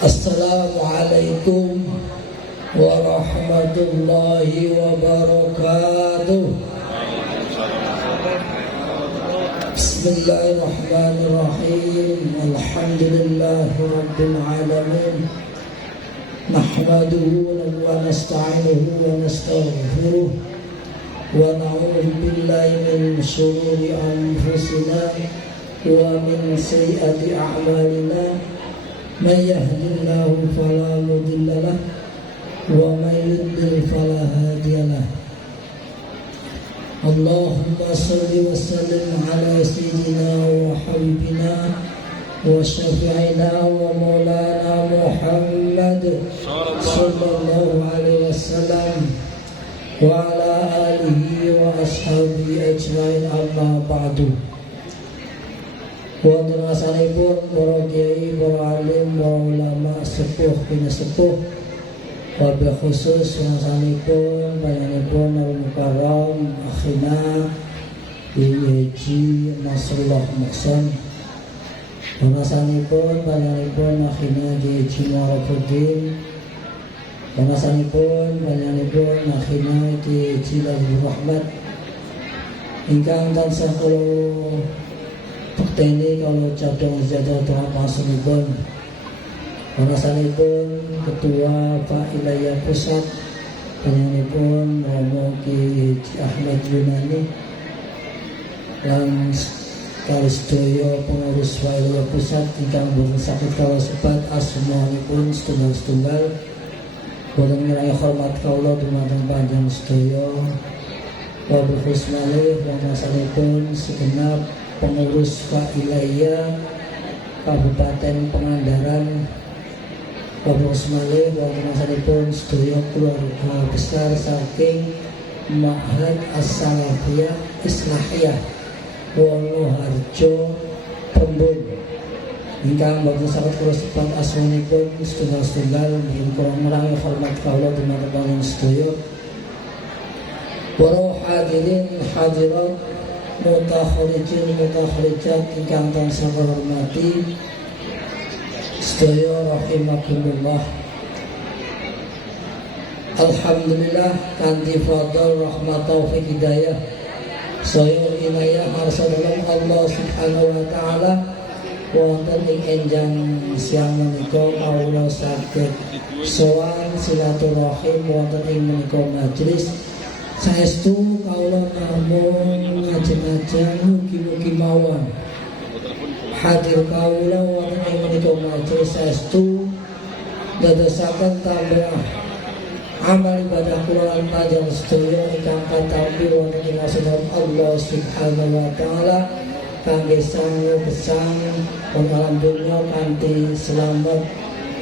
Assalamualaikum warahmatullahi wabarakatuh. Bismillahirrahmanirrahim. Alhamdulillahi rabbil alamin. Nahmaduhu wa nasta'inuhu wa nastaghfiruh wa na'udzu billahi min shururi anfusina wa min sayyiati a'malina. Man yahdihillahu fala mudilla lahu wa man yudlil fala hadiya lahu. Allahumma shalli wa sallim ala sayyidina wa habibina wa syafi'ina wa maulana Muhammad sallallahu alaihi wasallam wa ala alihi wa ashabihi ajmain, amma ba'du. Wonten asalipun para kiai, para alim, para ulama, sepuh pinasepuh, wabil khusus asalipun panjenenganipun Al-Mukarram akhina Haji Nasrullah Mukson. Asalipun panjenenganipun akhina Haji Mu'arafuddin. Asalipun panjenenganipun akhina Haji Labul Rahmat. Ingkang tansah kula ini kalau cadang jadah doa pasunipun pun Ketua Pak Wilayah Pusat panjenenganipun Romo Ki Ahmad Yunani lan kalisedaya pengurus Wilayah Pusat ingkang boten saged kawula sebat asmanipun setunggal-setunggal. Boten ngirahi hormat kawula dumateng panjenengan sedaya. Wabil khusus malih wonten segenap pengurus wilayah Kabupaten Pangandaran, Wabil malih wonten asalipun sedaya keluarga besar saking Ma'had As-Salafiyah Islahiyah Wonoharjo Tembun ingkang boten saged kula sebat asmanipun setunggal-setunggal mugi kurang ngrangi hormat kawula dumateng panjenengan sedaya. Para hadirin hadirat, mutakharijin mutakharijat ingkang tansah hormati sedaya rahimakumullah. Alhamdulillah kanthi fadl rahmat taufik hidayah saya inayah harsanipun Allah Subhanahu wa taala wonten ing enjang siang menika kawula saged sowan silaturahim wonten ing menika majelis. Saestu kawula namung ngajeng-ajeng mugi-mugi mawon hadir kawula wonten ing menika majelis saestu dadosaken tambah amal ibadah kula lan panjenengan sedaya ingkang katampi wonten ing ngarsane Allah Subhanahu wa taala kangge sangu gesang alam dunya kanthi selamat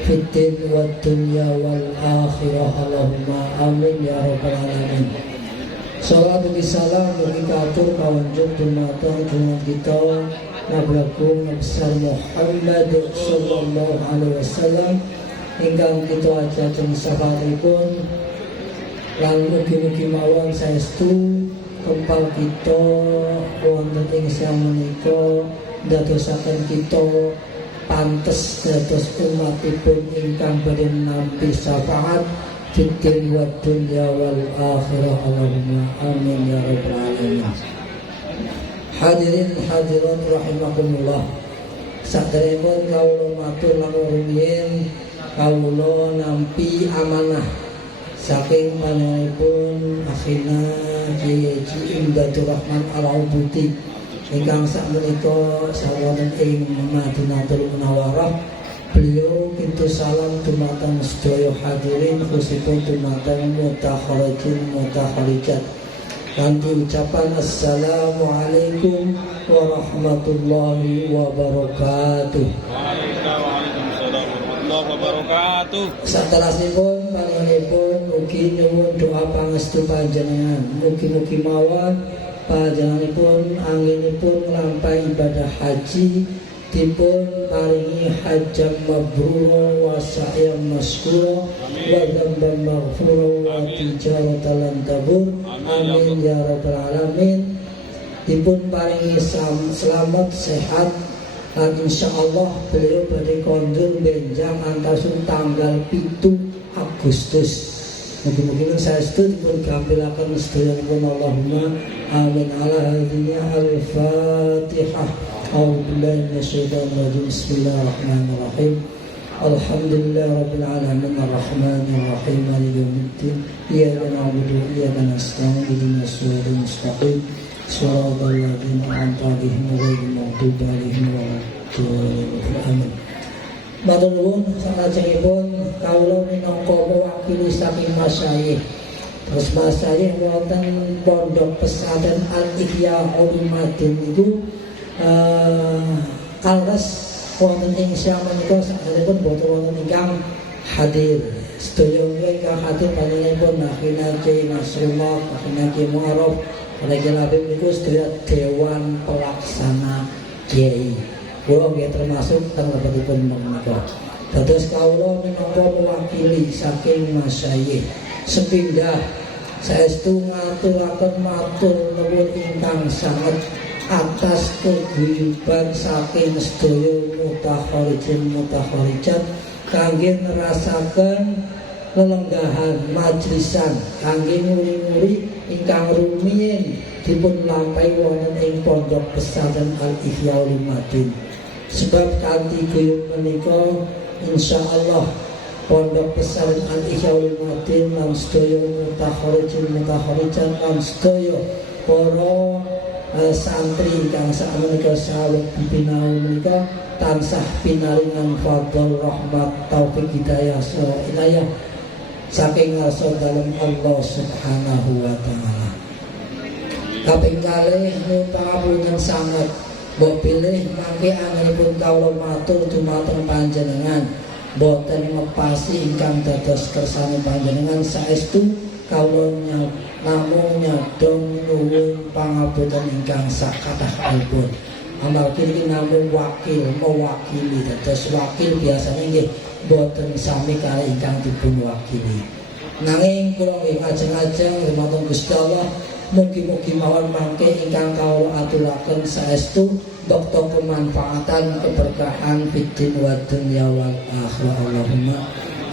fitin wa dunya wal akhirah. Allahumma amin ya rabbal alamin. Salam ugi salam ugi katur kawanjung dumateng junjungan kita Nabi Agung besar Muhammad sallallahu alaihi wasallam ingkang kita ajeng sahabatipun lan mugi-mugi mawon saestu kempal kita wonten ing siang menika dadosaken kita pantes dados umatipun ingkang badhe nampi syafaat fitin wa dunya wal akhirah. Allahumma amin ya rabbal alamin. Hadirin hadirat rahimakumullah. Saderengipun kawula matur lamun rumiyin kawula nampi amanah saking panjenenganipun akhina Haji Imdadur Rahman Al-Ubudi ingkang sakmenika sawonten ing Madinatul Munawwarah. Beliau pintu salam dumateng sedaya hadirin khususipun dumateng mutakharijin mutakharijat kanthi ucapan assalamualaikum warahmatullahi wabarakatuh. Waalaikumsalam warahmatullahi wabarakatuh. Saterasipun panjenenganipun mugi nyuwun doa pangestu panjenengan mugi-mugi mawon panjenenganipun anggenipun nglampahi ibadah haji dipun paringi hajjam mabrur wa sa'yan masykur wa dzamban maghfur wa tijaratan lan tabur. Amin ya rabbal alamin. Dipun paringi selamat sehat insya Allah beliau badhe kondur benjang antasun tanggal 7 Agustus. Mungkin saya setuju pun gampilakan sedaya Allahumma amin ala hadhihi al-Fatihah. A'udzubillahi minasyaitonir rajim. Bismillahirrahmanirrahim. Alhamdulillahi rabbil alamin arrahmanir rahim maliki yaumiddin. Iyyaka na'budu wa iyyaka nasta'in ihdinas siratal mustaqim siratal ladzina an'amta 'alaihim ghairil maghdubi 'alaihim waladdallin. Amin. Matur nuwun salajengipun kawula minangka mewakili saking masyayikh. Terus masyayikh wonten Pondok Pesantren Al-Ihya Ulumuddin niku kalres wonten ing siang menika sakderepipun boten wonten ingkang hadir. Sedaya ingkang hadir panjenenganipun Akhina Ki Nasrullah, Akhina Ki Mu'arraf, Akhina Habib niku sedaya dewan pelaksana kiai. Kula nggih termasuk teng lebetipun menika. Dados kawula minangka mewakili saking masyayikh sepindah saestu ngaturaken matur nuwun ingkang sanget atas keguyuban saking sedaya mutakharijan kangge nerasaken lelenggahan majlisan kangge nguri-nguri ingkang rumiyin dipun lampahi wonten ing Pondok Pesantren Al-Ihya Ulumuddin. Sebab kanthi guyub menika insyaallah Pondok Pesantren Al-Ihya Ulumuddin lan sedaya mutakharijin lan sedaya para santri kang sakmenika saweg dipinau menika tansah pinaringan fadl rahmat taufik hidayah saha inayah saking ngarsa dalem Allah Subhanahu wa taala. Kaping kalih nyuwun sanget mbok pilih mangke angelipun kawula matur dumateng panjenengan boten ngepasi ingkang dados kersane panjenengan saestu kawula namung nyadong nuwun pangapunten ingkang sakathahipun. Amargi iki namung wakil mewakili dados wakil biasanya nggih boten sami kali ingkang dipun wakili. Nanging kula nggih ngajeng-ajeng dumateng Gusti Allah mugi-mugi mawon mangke ingkang kawula aturaken saestu dokter kemanfaatan keberkahan fiddin wa dunya wal akhirah. Allahumma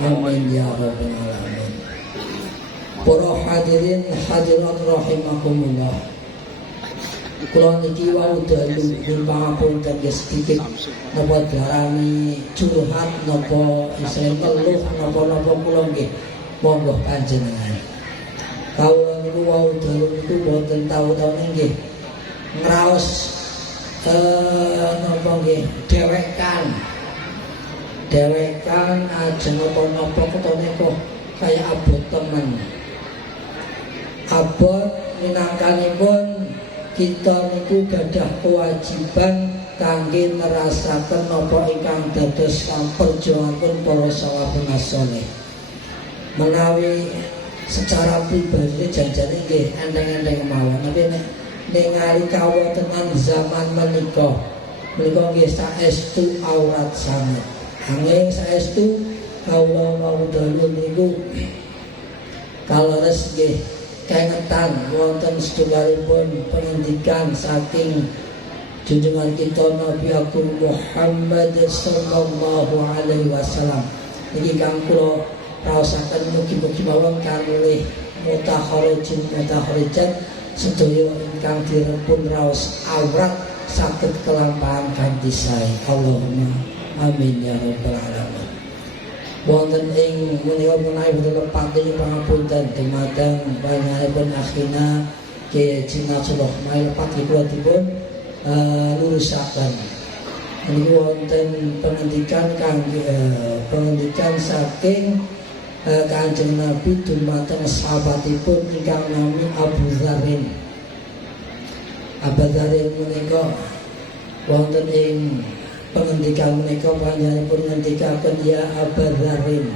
amin ya rabbal alamin. Para hadirin hadirat rahimakumullah. Kula niki wau dalu pangapunten sedikit napa darani curhat napa isih ngeluh napa-napa kula nggih monggo panjenengan. Kawula niku wau dalu niku boten tau-tau nggih ngraos napa nggih dewekan ajeng napa ketone kok kaya abot temen. Abot minangkanipun kita niku gadah kewajiban kangge nerasaken napa ingkang dados perjuangan para salafun saleh. Menawi secara pribadi janjane nggih enteng-enteng mawon, tapi nek ningali kawotenan zaman menika nggih saestu aurat sanget. Anging saestu kawula wau dalu niku kaleres nggih kengetan wonten setunggalipun pengendikan saking junjungan kita Nabi Agung Muhammad sallallahu alaihi wasallam. Niki kang kula raosaken mugi-mugi mawon kalih mutakharijat sedaya ingkang direpun raos aurat saged kelampahan kanthi sae. Allahumma amin ya rabbal alamin. Wonten ing menika menawi boten lepati pangapunten dumateng panjenenganipun akhina Ki Nasrullah mail pati kula dipun lurusaken. Niku wonten pengendikan saking Kanjeng Nabi dumateng sahabatipun ingkang nami Abu Dzarrin. Abu Dzarrin menika wonten ing pengendikan menika panjenenganipun ngendikaken ya Abu Dzarrin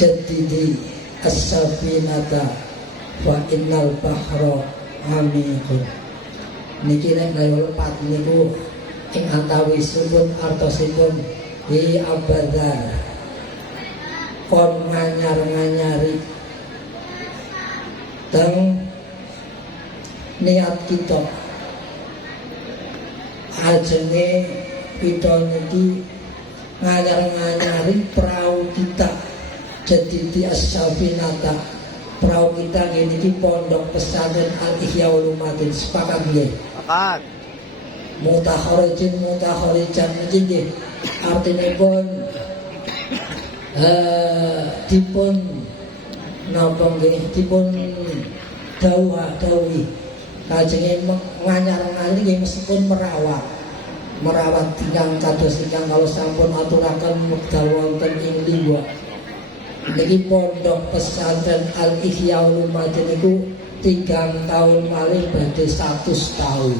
jadidi as-safinata wa innal bahra amikun. Niki nek lepat niku ing antawisipun artosipun hi Abu Dzar kon nganyar-nganyari teng niat kita ajenge kita niki nganyar-nganyari perahu kita jadi di Asyafinata. Perahu kita gini di Pondok Pesantren Al-Ihya Ulumuddin. Sepakat nggih? Sepakat. Mutakharijin niki nggih artinipun dipun napa nggih dipun dawuhi kajenge nganyar-nganyar nggih meskipun merawat ingkang kados ingkang kalau sampun aturaken wekdal wonten ing liwa niki Pondok Pesantren Al-Ihya Ulumuddin niku 3 tahun malih badhe 100 tahun.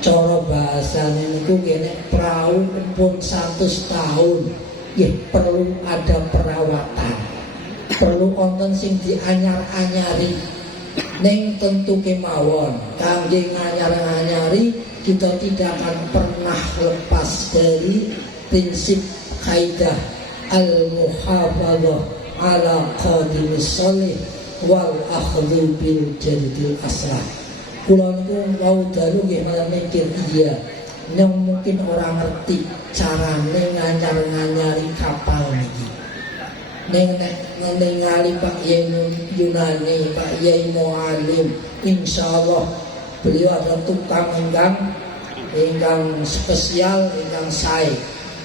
Cara bahasane niku kene perahu pun 100 tahun nggih perlu ada perawatan. Perlu wonten sing dianyar-anyari. Ning tentu kemawon kangge nganyar-anyari kita tidak akan pernah lepas dari prinsip kaidah al-muhafadzah ala qadimis sholih wal akhdhu bil jadidil aslah. Kula niku mau dalu nggih malah mikir iya yang mungkin orang ngerti carane nganyar-nganyari kapal niki. Ningali Pak Yai Yunani, Pak Yai Mualim, insyaallah beliau adalah tukang ingkang spesial, ingkang sae.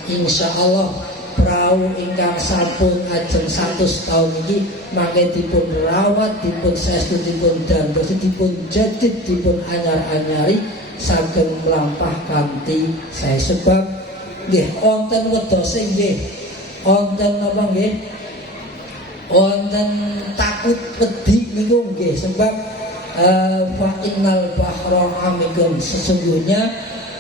Insyaallah perahu ingkang sampun ajeng 100 tahun ini mangke dipun rawat, dipun saestu, dipun dantos, dipun jadid, dipun anyar-anyari saged mlampah kanthi sae. Sebab nggih wonten wedose nggih wonten apa nggih wonten takut wedi niku nggih sebab fa innal bahra amikun, sesungguhnya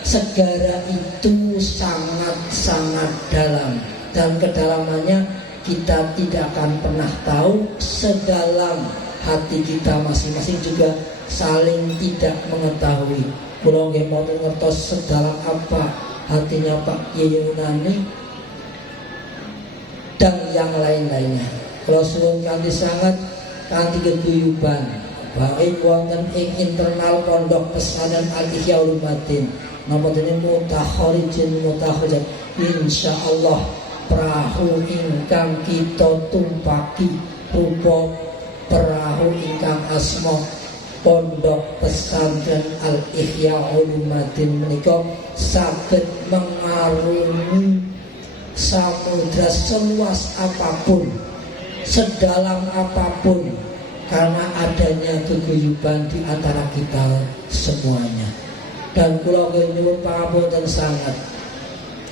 segara itu sangat-sangat dalam dan kedalamannya kita tidak akan pernah tahu. Sedalam hati kita masing-masing juga saling tidak mengetahui. Kula nggih mau ngertos sedalam apa hatinya Pak Yai Yunani dan yang lain-lainnya. Kalau suwun kanthi sangat kanthi geguyuban baik wonten ing internal Pondok Pesantren Al-Ihya Ulumuddin napa dene mutakharijin insyaallah perahu ingkang kita tumpaki rupa perahu ingkang asma Pondok Pesantren Al-Ihya Ulumuddin menika saged mengarungi samudra seluas apapun, sedalam apapun, karena adanya keguyuban di antara kita semuanya. Dan kula nyuwun pangapunten sangat,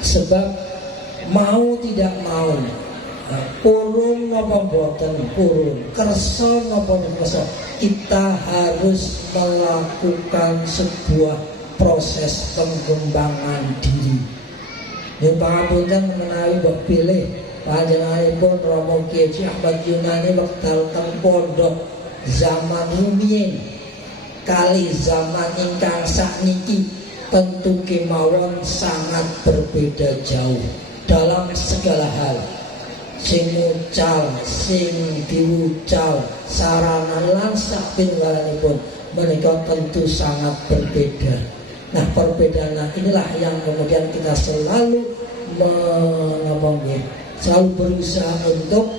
sebab mau tidak mau purun napa boten purun, kersa napa kersa, kita harus melakukan sebuah proses pengembangan diri. Yen pangapunten menawi mbok pilih panjenenganipun Romo Kiai Ahmad Yunani wekdal teng pondok zaman rumiyin kali zaman ingkang sakniki tentu kemawon sangat berbeda jauh dalam segala hal. Sing mucal, sing diucal, sarana lan sapinwalanipun menika tentu sangat berbeda. Nah, perbedaan inilah yang kemudian kita selalu selalu berusaha untuk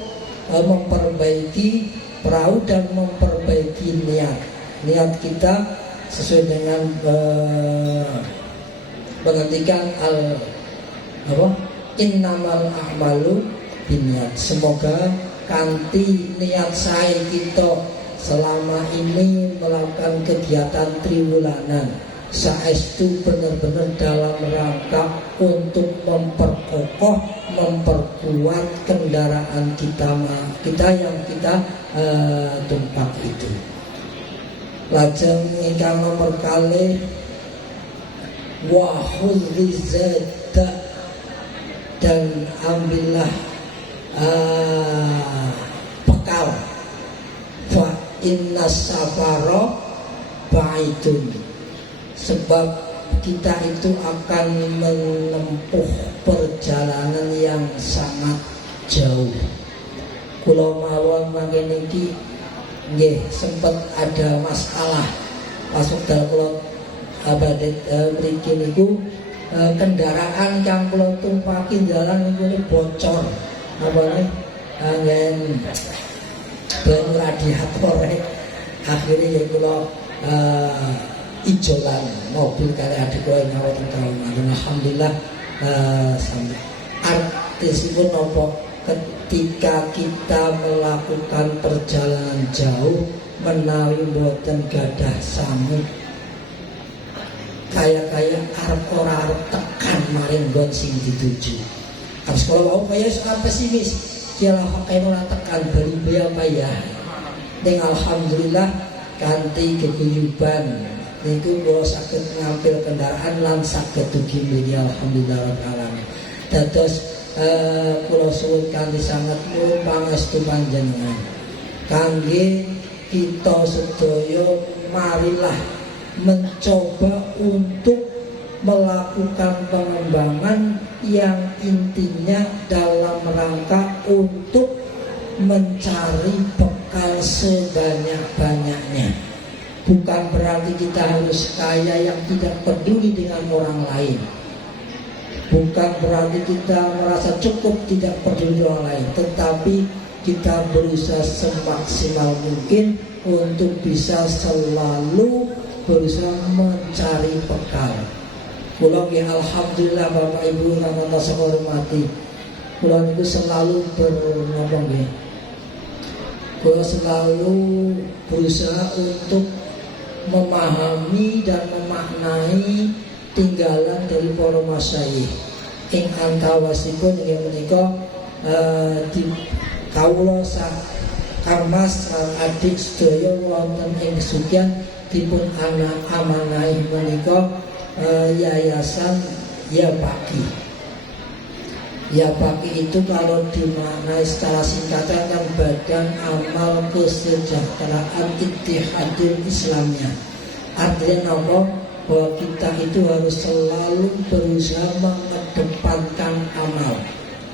memperbaiki perahu dan memperbaiki niat kita sesuai dengan menghentikan innamal a'malu binniyat. Semoga kanthi niat saya kita selama ini melakukan kegiatan triwulanan saestu benar-benar dalam rangka untuk memperkokoh, memperkuat kendaraan kita yang kita tumpak itu. Lajeng ingkang nomor kalih wa khudhizata, dan ambillah bekal. Fa inna safara ba'idun, sebab kita itu akan menempuh perjalanan yang sangat jauh. Kula mawon mangke niki nggih sempat ada masalah pas wekdal kula abade mriki niku kendaraan yang kula tumpaki dalan niku bocor apa ngen ban radiator akhirnya ya kula ijolan mobil kali adik kula ngawaten trauma. Alhamdulillah sampai artisipun nopo ketika kita melakukan perjalanan jauh menawi boten gadah sangu kaya arep ora arep tekan maring nggon sing dituju. Terus kalau kaya suka pesimis, kira kaya ora tekan bali apa ya. Ning alhamdulillah kanthi keguyuban niku kula saged ngambil kendaraan lan saged dugi mriki alhamdulillah rabbil alamin. Dados kula suwun kanthi sanget nuwun pangestu panjenengan kangge kita sedaya marilah mencoba untuk melakukan pengembangan yang intinya dalam rangka untuk mencari bekal sebanyak-banyaknya. Bukan berarti kita harus kaya yang tidak peduli dengan orang lain. Bukan berarti kita merasa cukup tidak peduli orang lain, tetapi kita berusaha semaksimal mungkin untuk bisa selalu berusaha mencari bekal. Kula nggih alhamdulillah Bapak Ibu kang saya hormati. Kula niku selalu bernapa nggih. Kula selalu berusaha untuk memahami dan memaknai tinggalan dari para masyayikh. Ing antawasipun inggih menika di kawula sak Kamas adik sedaya wonten ing Sugyan dipun amanahi menika yayasan Yapaki. Yapaki itu kalau dimaknai secara singkatan kan Badan Amal Kesejahteraan Ittihadul Islamnya. Artinya apa? Bahwa kita itu harus selalu berusaha mengedepankan amal,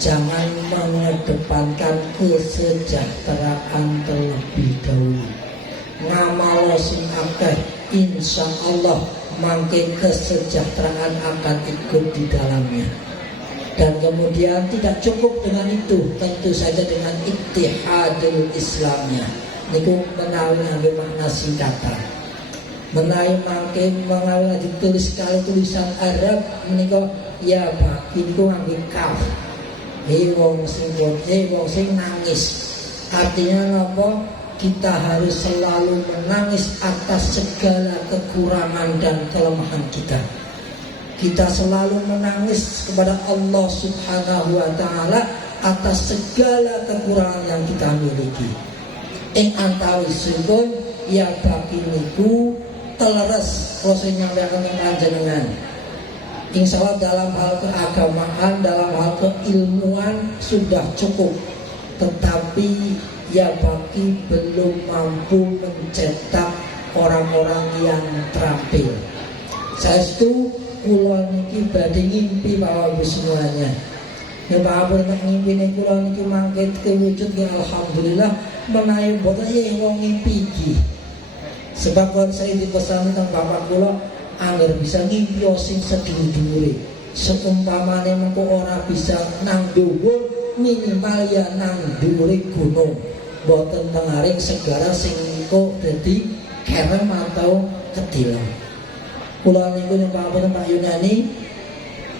jangan mengedepankan kesejahteraan terlebih dahulu. Ngamal sing akeh insya Allah mangke kesejahteraan akan ikut di dalamnya. Dan kemudian tidak cukup dengan itu, tentu saja dengan ittihadul Islamnya. Niku menawi ngangge makna singkatan. Menawi mangke mengawi ditulis sekali tulisan Arab menika ya bagi niku ngangge kaf. Wong sing nangis. Artinya apa? Kita harus selalu menangis atas segala kekurangan dan kelemahan kita. Kita selalu menangis kepada Allah Subhanahu wa Ta'ala atas segala kekurangan yang kita miliki. Ing antawisipun ya bagi niku teleres proses nyampaikan panjenengan. Insya Allah dalam hal keagamaan, dalam hal keilmuan sudah cukup. Tetapi ya bagi belum mampu mencetak orang-orang yang terampil. Saya itu kula niki badhe ngimpi Bapak Ibu semuanya. Ya Bapak Ibu nek ngimpi nek kula niki mangke kewujud ya alhamdulillah menawi boten ya wong ngimpi iki. Sebab kalau saya dipesan tentang Bapak kula anggar bisa ngimpi sing sedhuwur-dhuwure. Seumpamane mengko ora bisa nang dhuwur minimal ya nang dhuwure gunung. Boten tengaring segara sing engko dadi kerem atau kedilang. Kula niku nyuwun Pak Yunani,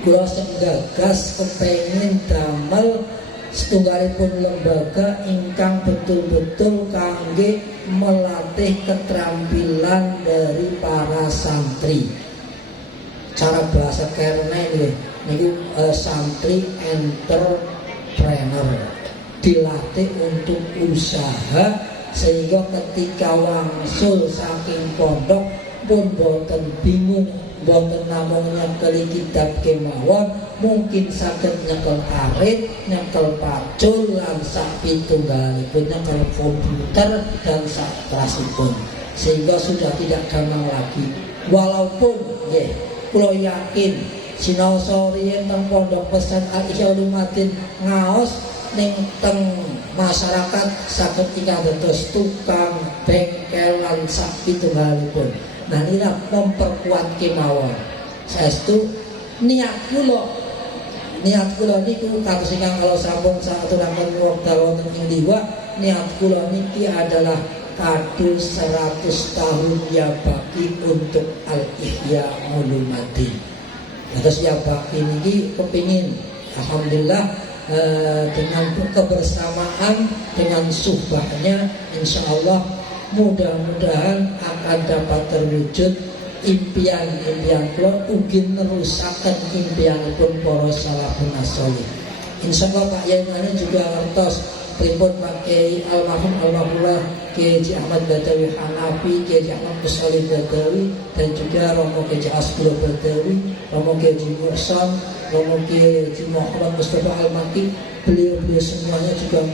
kula gagas kepengin damel setunggalipun lembaga ingkang betul-betul kangge melatih keterampilan dari para santri. Cara bahasa kerne niku santri entrepreneur, dilatih untuk usaha sehingga ketika wangsul saking pondok pun boten bingung, boten namung nyekeli kitab kemawon, mungkin saged nyekel arit, nyekel pacul lan sak pitunggalipun nyekel komputer dan sak kelasipun, sehingga sudah tidak gampang lagi. Walaupun nggih kula yakin sinaosa riyen teng pondok pesantren Al-Ihya Ulumuddin ngaos ning teng masyarakat saged ingkang dados tukang bengkel lan sak pitunggalipun. Nah inilah memperkuat kemauan. Saestu niat kula niku kados ingkang kalau sampun saturaken wekdal wonten ing liwa, niat kula niki adalah kado 100 tahun ya baki untuk Al-Ihya Ulumuddin. Terus ya baki niki kepingin alhamdulillah dengan kebersamaan dengan suhbahnya insyaallah mudah-mudahan akan dapat terwujud impian-impian kula ugi nerusaken impianipun para salafun sholih. Insyaallah Pak Yai Mane juga ngertos pripun Pak Kiai almarhum almarhumah Kiai Ahmad Badawi Hanafi, Kiai Ahmad Musallim Badawi, dan juga Romo Kiai Asbul Badawi, Romo Kiai Muhsan, Romo Kiai Muhammad Mustafa Al-Maki. Beliau semuanya juga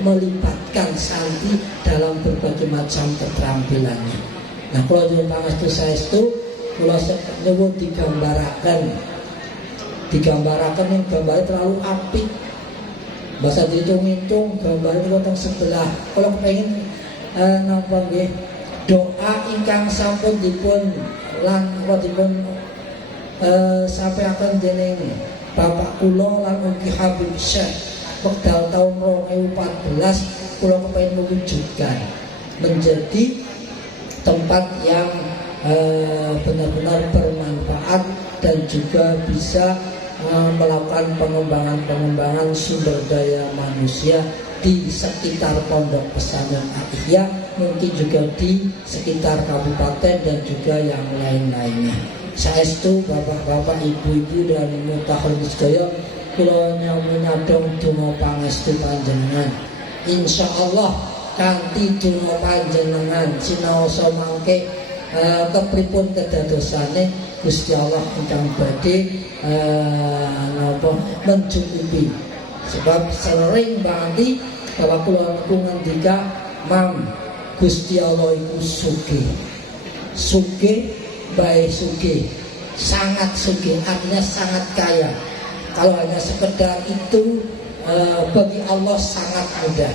melibatkan santri dalam berbagai macam keterampilannya. Nah, kalau nyuwun pangastu saestu, kula nyuwun digambaraken yang gambarnya terlalu apik. Bahasa dihitung-hitung gambarnya wonten sebelah. Kalau kepengin napa nggih doa ingkang sampun dipun sampaiaken dening Bapak kula lan ugi Habib Syekh wekdal tahun 2014 kula kepengin mewujudkan menjadi tempat yang benar-benar bermanfaat dan juga bisa melakukan pengembangan sumber daya manusia di sekitar Pondok Pesantren Al-Ihya, mungkin juga di sekitar kabupaten dan juga yang lain-lainnya. Saestu bapak-bapak, ibu-ibu dan mutakhir sedaya kula nyadong donga pangestu panjenengan. Insyaallah kanthi donga panjenengan sinaosa mangke kepripun kedadosane Gusti Allah ingkang badhe mencukupi. Sebab sering banget Bapak kula ngendika Mam Gusti Allah iku sugih baik sugih, sangat sugih, artinya sangat kaya. Kalau hanya sekedar itu bagi Allah sangat mudah.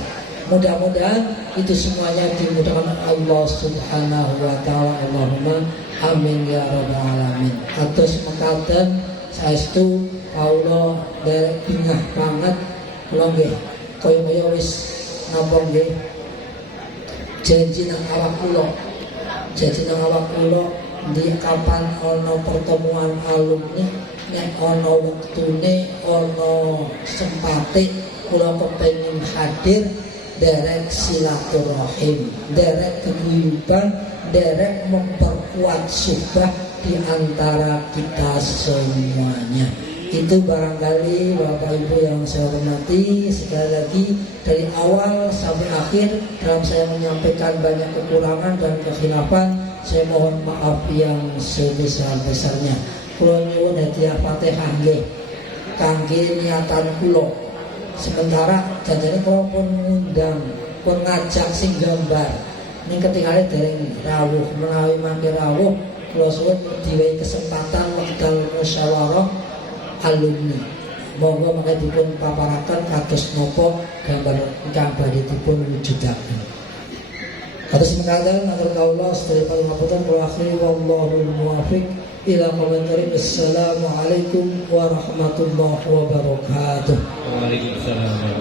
Mudah-mudahan itu semuanya dimudahkan Allah Subhanahu wa taala. Allahumma amin ya rabbal alamin. Atus mekaten saestu kawula derek bingah banget kula nggih kaya wis napa nggih janji nang awak kula. Di kapan ono pertemuan alumni nek ono wektune ono sempate kula kepengin hadir derek silaturahim, derek keguyuban, derek memperkuat suhbah di antara kita semuanya. Itu barangkali Bapak Ibu yang saya hormati, sekali lagi dari awal sampai akhir dalam saya menyampaikan banyak kekurangan dan kekhilafan, saya mohon maaf yang sebesar-besarnya. Kula nyuwun hadiah Fatihah nggih kangge niatan kula. Sementara janjane kula pun ngundang, pun ngajak sing gambar. Ning ketinggalan dereng rawuh, menawi mangke rawuh kula suwun diwehi kesempatan wekdal musyawarah alumni. Monggo mangke dipun paparaken kados napa gambar ingkang badhe dipun wujudaken. Atas mekaten matur kawula sedaya pangapunten kula akhiri wallahul muwaffiq ila aqwamit. Assalamualaikum warahmatullahi wabarakatuh. Waalaikumsalam.